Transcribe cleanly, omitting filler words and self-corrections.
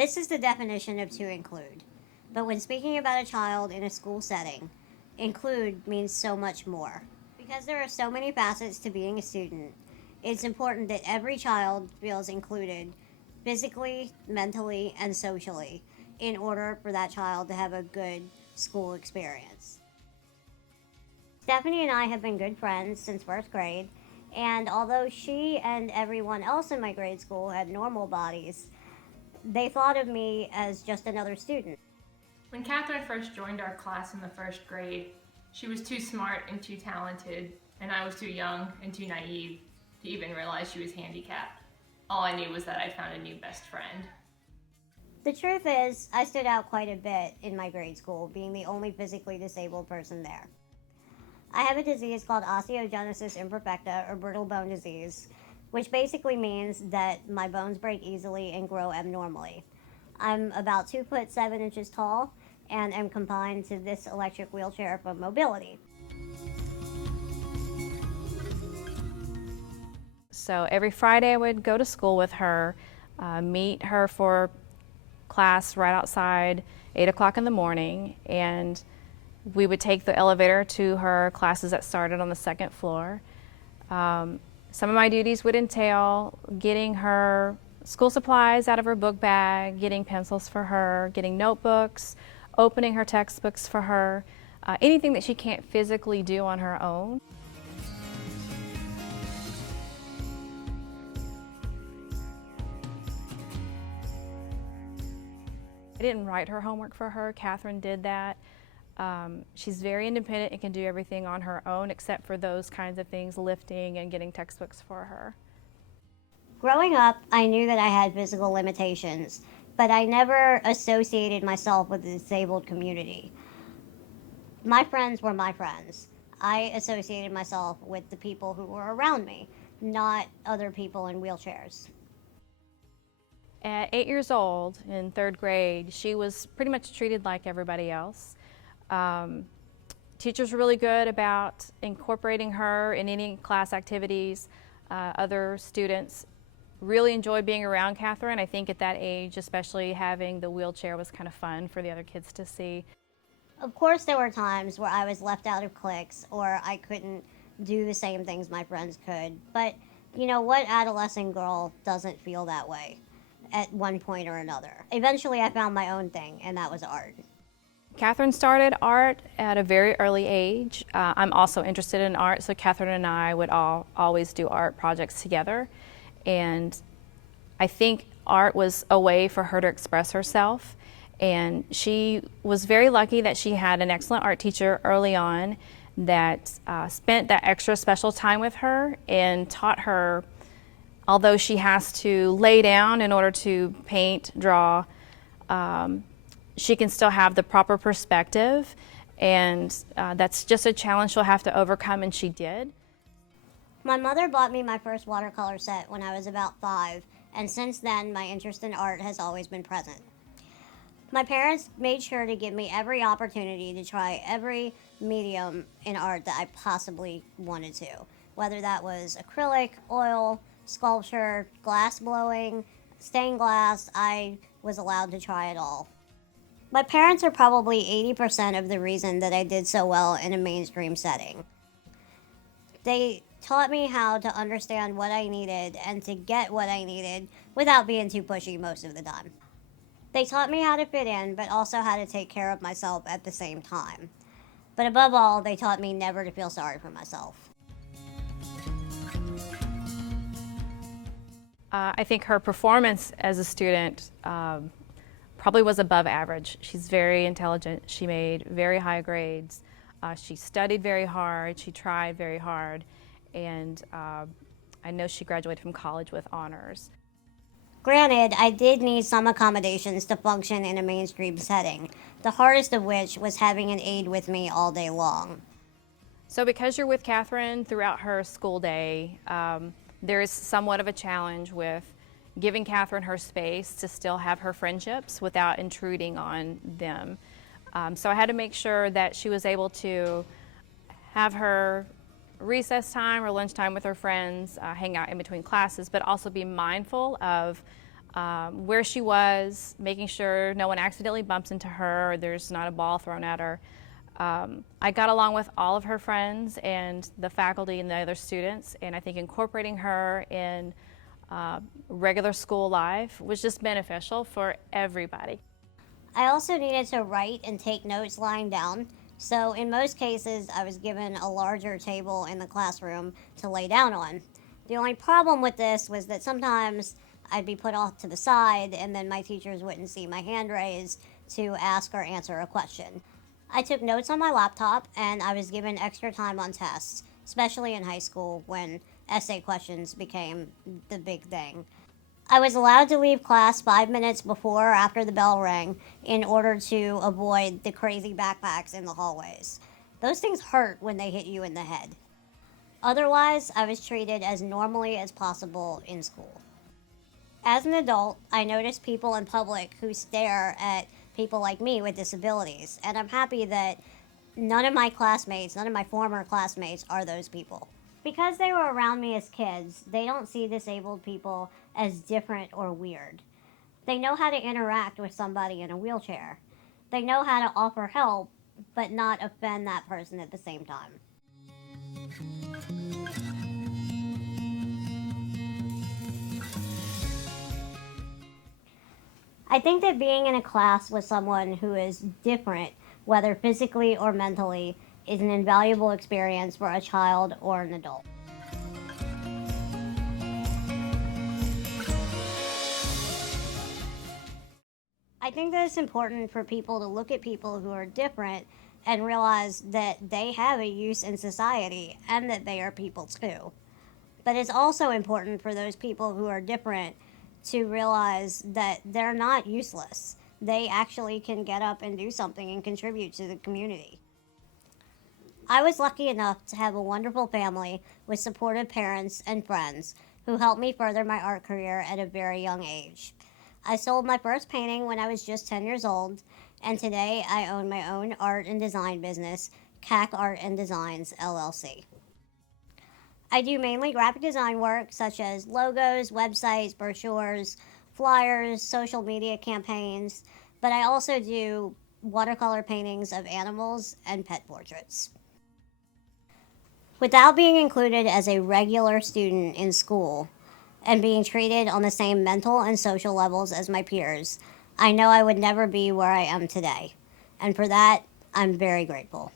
This is the definition of to include. But when speaking about a child in a school setting, include means so much more. Because there are so many facets to being a student, it's important that every child feels included physically, mentally, and socially in order for that child to have a good school experience. Stephanie and I have been good friends since first grade, and although she and everyone else in my grade school had normal bodies, they thought of me as just another student. When Katherine first joined our class in the first grade, she was too smart and too talented, and I was too young and too naive to even realize she was handicapped. All I knew was that I found a new best friend. The truth is, I stood out quite a bit in my grade school, being the only physically disabled person there. I have a disease called osteogenesis imperfecta, or brittle bone disease, which basically means that my bones break easily and grow abnormally. I'm about 2 foot 7 inches tall and am confined to this electric wheelchair for mobility. So every Friday I would go to school with her, meet her for class right outside 8 o'clock in the morning, and we would take the elevator to her classes that started on the second floor. Some of my duties would entail getting her school supplies out of her book bag, getting pencils for her, getting notebooks, opening her textbooks for her, anything that she can't physically do on her own. I didn't write her homework for her. Katherine did that. She's very independent and can do everything on her own except for those kinds of things, lifting and getting textbooks for her. Growing up, I knew that I had physical limitations, but I never associated myself with the disabled community. My friends were my friends. I associated myself with the people who were around me, not other people in wheelchairs. At 8 years old, in third grade, she was pretty much treated like everybody else. Teachers were really good about incorporating her in any class activities. Other students really enjoyed being around Katherine. I think at that age, especially having the wheelchair was kind of fun for the other kids to see. Of course, there were times where I was left out of cliques or I couldn't do the same things my friends could. But you know, what adolescent girl doesn't feel that way at one point or another? Eventually, I found my own thing, and that was art. Katherine started art at a very early age. I'm also interested in art, so Katherine and I would always do art projects together. And I think art was a way for her to express herself. And she was very lucky that she had an excellent art teacher early on that spent that extra special time with her and taught her, although she has to lay down in order to paint, draw, she can still have the proper perspective, and that's just a challenge she'll have to overcome, and she did. My mother bought me my first watercolor set when I was about 5, and since then my interest in art has always been present. My parents made sure to give me every opportunity to try every medium in art that I possibly wanted to, whether that was acrylic, oil, sculpture, glass blowing, stained glass. I was allowed to try it all. My parents are probably 80% of the reason that I did so well in a mainstream setting. They taught me how to understand what I needed and to get what I needed without being too pushy most of the time. They taught me how to fit in, but also how to take care of myself at the same time. But above all, they taught me never to feel sorry for myself. I think her performance as a student probably was above average. She's very intelligent. She made very high grades. She studied very hard. She tried very hard. And I know she graduated from college with honors. Granted, I did need some accommodations to function in a mainstream setting, the hardest of which was having an aide with me all day long. So because you're with Katherine throughout her school day, there is somewhat of a challenge with giving Katherine her space to still have her friendships without intruding on them. So I had to make sure that she was able to have her recess time or lunchtime with her friends, hang out in between classes, but also be mindful of where she was, making sure no one accidentally bumps into her or there's not a ball thrown at her. I got along with all of her friends and the faculty and the other students, and I think incorporating her in regular school life was just beneficial for everybody. I also needed to write and take notes lying down, so in most cases I was given a larger table in the classroom to lay down on. The only problem with this was that sometimes I'd be put off to the side and then my teachers wouldn't see my hand raised to ask or answer a question. I took notes on my laptop and I was given extra time on tests, especially in high school when essay questions became the big thing. I was allowed to leave class 5 minutes before or after the bell rang in order to avoid the crazy backpacks in the hallways. Those things hurt when they hit you in the head. Otherwise, I was treated as normally as possible in school. As an adult, I notice people in public who stare at people like me with disabilities, and I'm happy that none of my former classmates are those people. Because they were around me as kids, they don't see disabled people as different or weird. They know how to interact with somebody in a wheelchair. They know how to offer help, but not offend that person at the same time. I think that being in a class with someone who is different, whether physically or mentally, is an invaluable experience for a child or an adult. I think that it's important for people to look at people who are different and realize that they have a use in society and that they are people too. But it's also important for those people who are different to realize that they're not useless. They actually can get up and do something and contribute to the community. I was lucky enough to have a wonderful family with supportive parents and friends who helped me further my art career at a very young age. I sold my first painting when I was just 10 years old, and today I own my own art and design business, CAC Art and Designs, LLC. I do mainly graphic design work such as logos, websites, brochures, flyers, social media campaigns, but I also do watercolor paintings of animals and pet portraits. Without being included as a regular student in school and being treated on the same mental and social levels as my peers, I know I would never be where I am today. And for that, I'm very grateful.